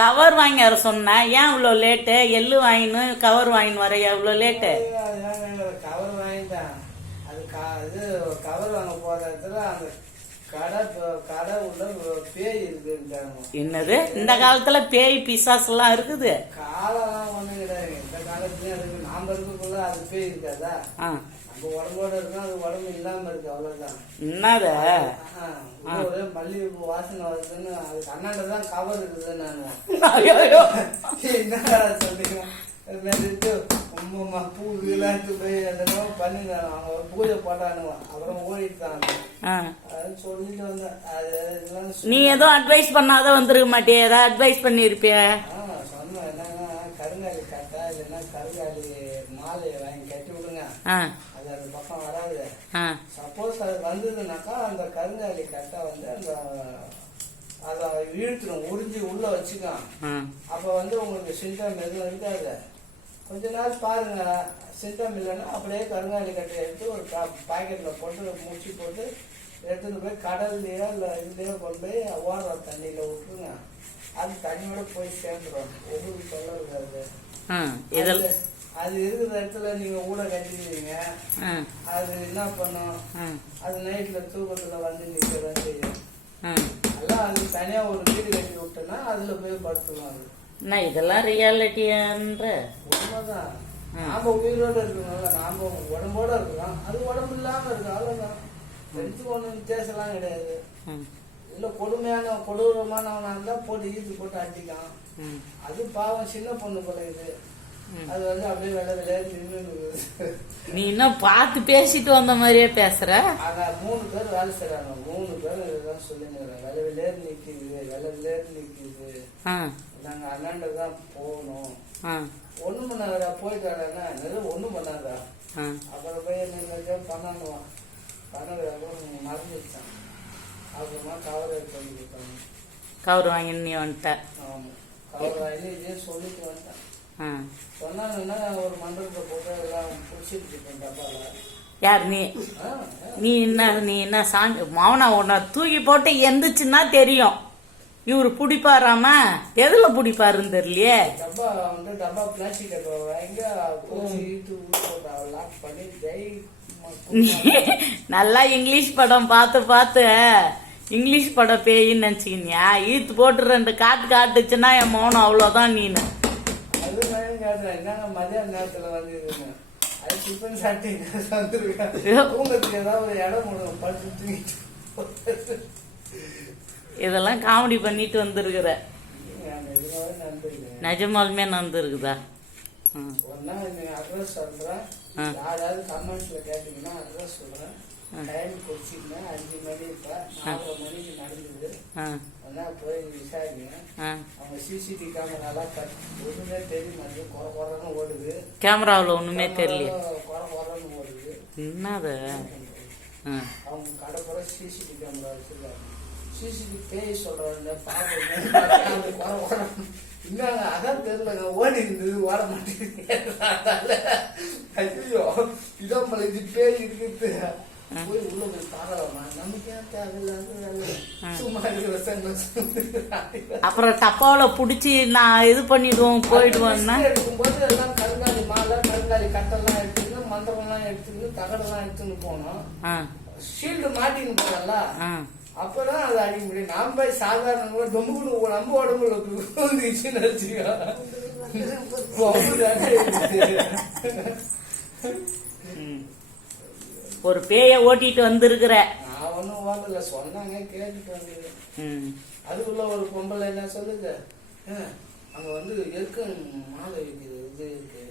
Cover வாங்கி வர சொன்னேன். ஏன் இவ்வளோ லேட்டு? எள்ளு வாங்கின்னு கவர் வாங்கின்னு வர எவ்வளோ லேட்டு? கவர் வாங்கிட்டேன். இது கவர் வாங்க போற இடத்துல அந்த கடை உள்ள பேய் இருக்குன்றாங்க. என்னது இந்த காலத்துல பேய் பிசாசு எல்லாம் இருக்குது? காலம் ஒண்ணும் கிடையாது. இந்த காலத்துலயும் இருக்கு. நாம இருக்கக்குள்ள அது பேய் இருக்காதா? நம்ம உடம்போட இருக்கும், அது உடம்பு இல்லாம இருக்கு, அவ்வளவுதான். என்னது ஒரு மல்லிகைப்பூ வாசனை வருதுன்னு அதுக்கு அண்ணாண்ட தான் கவர் இருக்குது. நானு என்ன சொல்றீங்க? பூ இதெல்லாம் போய் பண்ணி அவங்க பூஜை போட்டானுவான். அப்புறம் ஓடிட்டாங்க. சொல்லிட்டு வந்தேன். நீ ஏதோ அட்வைஸ் பண்ணாத வந்துருக்க மாட்டியா? ஏதாவது அட்வைஸ் பண்ணிருப்பிய? சொன்னேன். என்னன்னா கருங்காலி கட்டா இல்லைன்னா கருங்காலி மாலையை வாங்கி கட்டி விடுங்க. அது அந்த பக்கம் வராது. சப்போஸ் அது வந்ததுனாக்கா அந்த கருங்காலி கட்டை வந்து அந்த அதை இழுத்துடும், உறிஞ்சி உள்ள வச்சுக்கான். அப்ப வந்து உங்களுக்கு சிம்டம் எதுவும் இருக்காது. கொஞ்ச நாள் பாருங்க. சிம்டம் இல்லைன்னா அப்படியே கருங்காலி கட்டை எடுத்து ஒரு பாக்கெட்ல போட்டு முடிச்சு போட்டு எடுத்துட்டு போய் கடல்லையோ இல்லை இதுலயோ கொண்டு போய் ஓடுற தண்ணியில விட்டுருங்க. அது தண்ணியோட போய் சேர்ந்துடும். உங்களுக்கு சொல்ல இருக்காது. அது இருக்கிற இடத்துல நீங்க ஊட கட்டிடுவீங்க. அது என்ன பண்ணும்? அது நைட்ல தூக்கத்துல வந்து நிக்கதான் செய்யும். அதெல்லாம் அது தனியா ஒரு வீடு கட்டி விட்டோம்னா அதுல போய் படுத்துவாங்க. இதெல்லாம் ரியாலிட்டின்ற உண்மைதான். நாம உயிரோட இருக்கணும்ல, நாம உடம்போட இருக்கலாம், அது உடம்பு இல்லாம இருக்கு, அவ்வளவுதான். ரெண்டு ஒண்ணு வித்தியாசம்லாம் கிடையாது. இல்ல கொடூரமானவனா இருந்தா போட்டு ஈத்து போட்டு அடிக்கான். அது பாவம் சின்ன பொண்ணு போல இது. அது வந்து அப்படியே விளையாடி நின்று. நீ இன்னும் பார்த்து பேசிட்டு வந்த மாதிரியே பேசுற. ஆனா 3 பேர் வேலை செய்யறாங்க. 3 பேர் இதுதான் சொல்லுங்க. விளையாடி நிக்குது, விளையாடி நிக்குது. நாங்க அண்ணாண்டதான் போகணும். ஒண்ணும் பண்ணாதா போயிட்டு ஒண்ணும் பண்ணாதா. அப்புறம் போய் நீங்க பண்ணானுவான். பண்ணது அப்புறம் மறந்துச்சான். அப்புறமா கவர் பண்ணி கொடுத்தாங்க. கவர் வாங்கி நீ வந்துட்ட? ஆமா, கவர் வாங்கி இதே சொல்லிட்டு வந்துட்டேன். சொன்னாங்கன்னா ஒரு மண்டலத்தை போட்டு எல்லாம் பிடிச்சிட்டு இருக்கேன் டப்பால. யார் நீ? நீ என்ன சாமி மௌனா உன்னை தூக்கி போட்டு எந்திரிச்சுன்னா தெரியும். இவரு பிடிப்பாராம எதுல பிடிப்பாருன்னு தெரியலையே. டப்பா வந்து டப்பா பிளாஸ்டிக் டப்பா வாங்கி லாக் பண்ணி நல்லா இங்கிலீஷ் படம் பார்த்து பார்த்து இங்கிலீஷ் படம் பேயின்னு நினைச்சுக்கினியா? ஈத்து போட்டு 2 காட்டுச்சுன்னா என் மௌனம் அவ்வளவுதான். நீனு அது கேட்டுறேன். என்னங்க மதியான நேரத்துல வந்து அது டிஃபன் சாப்பிட்டு வந்துருக்கேன். தூங்கத்துக்கு ஏதாவது ஒரு இடம் போடுவோம், படுத்து தூங்கிட்டு. இதெல்லாம் காமெடி பண்ணிட்டு வந்திருக்கிற. நிஜமாலுமே நடந்துருக்குதா? அட்ரஸ் சொல்றேன். யாராவது கமெண்ட்ஸ்ல கேட்டீங்கன்னா அட்ரஸ் சொல்றேன். டைம் குறிச்சிங்கன்னா 5 மணி, இப்ப 4 மணிக்கு நடந்தது. போய் விசாரிங்க. அவங்க சிசிடிவி கேமராலாம் ஒண்ணுமே தெரிய மாட்டேங்குது. குறை ஓடுது. கேமராவில் ஒண்ணுமே தெரியல. குறை ஓடுது. என்னது? அவங்க கடைப்புற சிசிடிவி கேமரா வச்சிருக்காங்க. சிசிடிவி பேய் சொல்றாங்க. பாக்க என்னங்க அதான் தெரியல. ஓடி இருந்தது ஓட மாட்டேங்குது. ஐயோ இதான் மலை இது பேய் இருக்குது. போய் உள்ள போய் பாக்கலாமா? நமக்கு ஏன் தேவையில்லாத சும்மா இருக்கிற. அப்புறம் டப்பாவில புடிச்சு நான் இது பண்ணிடுவோம், போயிடுவோம். எடுக்கும்போது எல்லாம் கருங்காலி மாலை, கருங்காலி கட்டெல்லாம் எடுத்துக்கணும், மந்திரம்லாம் எடுத்துக்கணும், தகடெல்லாம் எடுத்துன்னு போனோம். ஷீல்டு மாட்டின்னு போகல. அப்பதான் அது அடிக்க முடியும். நாம போய் சாதாரண டொம்புக்கு நம்ம உடம்புல ஒரு பேய ஓட்டிட்டு வந்திருக்கிற. நான் ஒன்னும் ஓட்டல, சொன்னாங்க கேட்டுட்டு வந்தது. அதுக்குள்ள ஒரு பொம்பளை என்ன சொல்லுது, அங்க வந்து எருக்க மாலை இருக்குது, இது இருக்கு,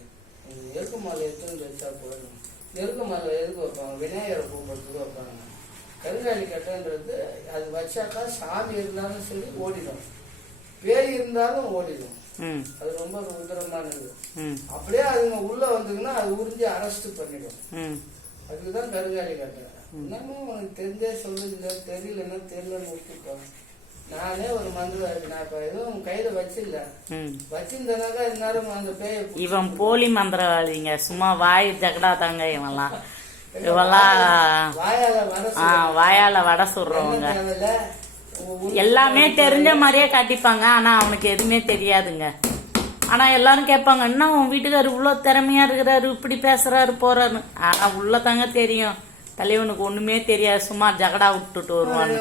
எருக்க மாலை எடுத்துன்னு வச்சா போயிடும். எருக்க மாலை எதுக்கு வைப்பாங்க? விநாயகரை கும்பிடுறதுக்கு வைப்பாங்க. கருங்காலி கட்டைன்றது அது வச்சாக்கா சாமி இருந்தாலும் சரி ஓடிடும், பேய் இருந்தாலும் ஓடிடும். அது ரொம்ப உத்தரமானது. அப்படியே அதுங்க உள்ள வந்ததுன்னா அது உறிஞ்சி அரெஸ்ட் பண்ணிடும். அதுக்குதான் கருங்காலி கட்டை. என்னமோ உனக்கு தெரிஞ்சே சொல்லுங்க, தெரியலன்னா தெரியலன்னு விட்டுட்டோம். நானே ஒரு மந்திரம் நான் இப்ப எதுவும் கையில வச்சிடல, வச்சிருந்தனாக்கா இருந்தாலும் அந்த பேய. இவன் போலி மந்திரவாதிங்க, சும்மா வாய் ஜகடா தாங்க இவெல்லாம். இவெல்லாம் வாயால வடை சுடுறவங்க. எல்லாமே தெரிஞ்ச மாதிரியே காட்டிப்பாங்க. ஆனா அவனுக்கு எதுவுமே தெரியாதுங்க. ஆனா எல்லாரும் கேட்பாங்க, என்ன உன் வீட்டுக்காரர் இவ்வளவு திறமையா இருக்கிறாரு, இப்படி பேசுறாரு போறாரு. ஆனா உள்ளதாங்க தெரியும் தலைவனுக்கு ஒண்ணுமே தெரியாது, சும்மா ஜகடா விட்டுட்டு வருவான்னு.